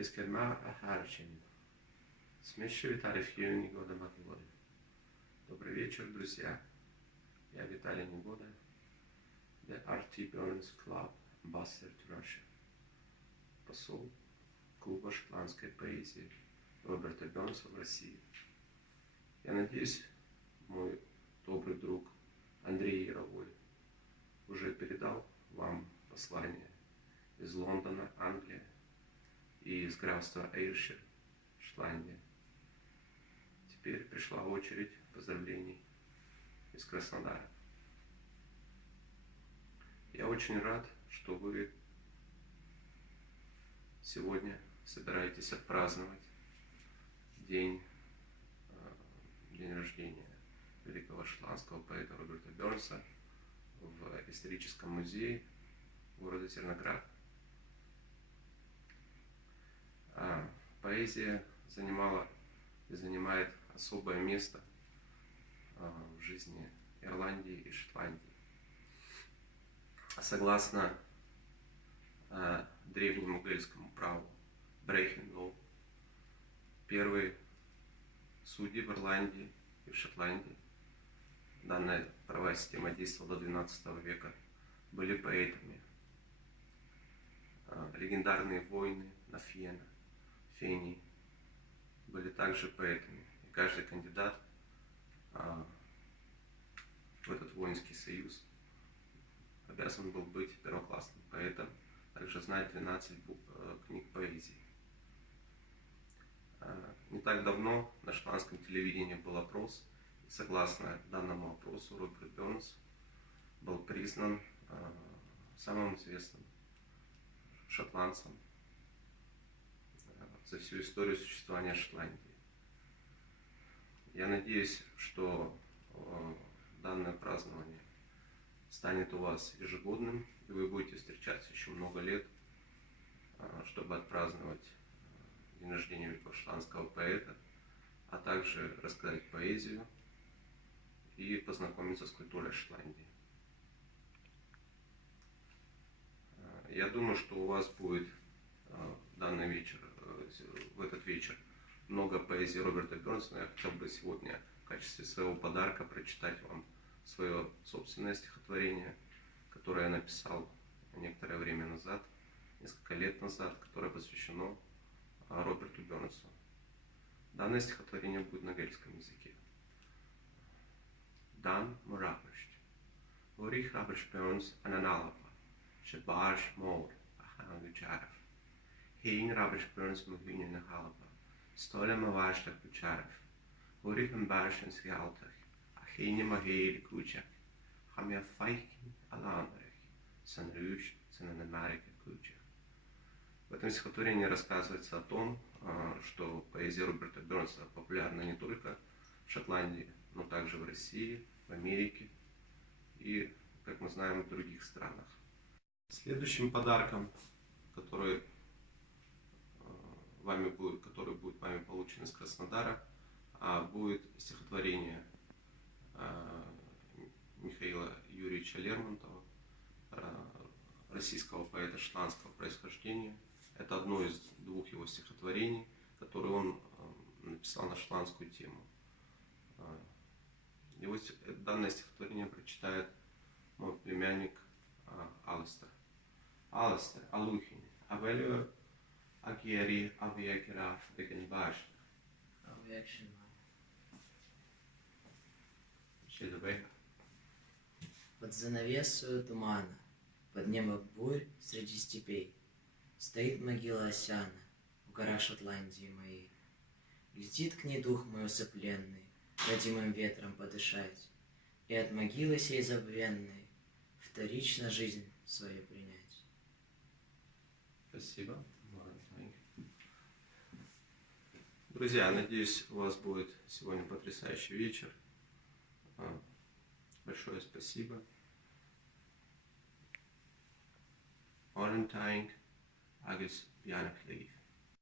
Eskelma Ахарчин. Смеши Виталий Негода Макнигода. Добрый вечер, друзья. Я Виталий Негода, The R.T. Burns Club Ambassador to Russia, посол клуба шотландской поэзии Роберта Бернса в России. Я надеюсь, мой добрый друг Андрей Яровой уже передал вам послание из Лондона, Англия, и из графства Эйршир, Шотландия. Теперь пришла очередь поздравлений из Краснодара. Я очень рад, что вы сегодня собираетесь отпраздновать день рождения великого шотландского поэта Роберта Бернса в историческом музее города Зерноград. Поэзия занимала и занимает особое место в жизни Ирландии и Шотландии. Согласно древнему гельскому праву Breaking Law, первые судьи в Ирландии и в Шотландии, данная правовая система действовала до XII века, были поэтами. Легендарные воины на Фени были также поэтами. И каждый кандидат в этот воинский союз обязан был быть первоклассным поэтом, также знать 12 книг поэзии. Не так давно на шотландском телевидении был опрос, и согласно данному опросу Роберт Бернс был признан самым известным шотландцем за всю историю существования Шотландии. Я надеюсь, что данное празднование станет у вас ежегодным, и вы будете встречаться еще много лет, чтобы отпраздновать день рождения великого шотландского поэта, а также рассказать поэзию и познакомиться с культурой Шотландии. Я думаю, что у вас будет в этот вечер много поэзии Роберта Бернса. Я хотел бы сегодня в качестве своего подарка прочитать вам свое собственное стихотворение, которое я написал некоторое время назад, несколько лет назад, которое посвящено Роберту Бернсу. Данное стихотворение будет на гельском языке. Дан Мурапашт. Урих Роберт Бернс ананалапа. Шебаш мор ахангучаров. Хейн Роберт Бернс мухвиня на халапа. Столя маваштах бучаров. Урих мбашен сгалтах. Ахейне магейли кучак. Хамя файкин аланрах. Санрюш ценанамарика кучак. В этом стихотворении рассказывается о том, что поэзия Роберта Бернса популярна не только в Шотландии, но также в России, в Америке и, как мы знаем, в других странах. Следующим подарком, который будет вами получен из Краснодара, будет стихотворение Михаила Юрьевича Лермонтова, российского поэта шотландского происхождения. Это одно из двух его стихотворений, которые он написал на шотландскую тему. Данное стихотворение прочитает мой племянник Алистер. Алистер, Алухин, Авелио, Агиери, Авиакераф, Декенбаш. Под занавесою тумана, под небо бурь среди степей, стоит могила Осяна в горах Шотландии моей. Летит к ней дух мой усыпленный, родимым ветром подышать, и от могилы сей забвенной вторично жизнь свою принять. Спасибо. Друзья, надеюсь, у вас будет сегодня потрясающий вечер. Большое спасибо. Орентайнг Агис Бьянах Лейв.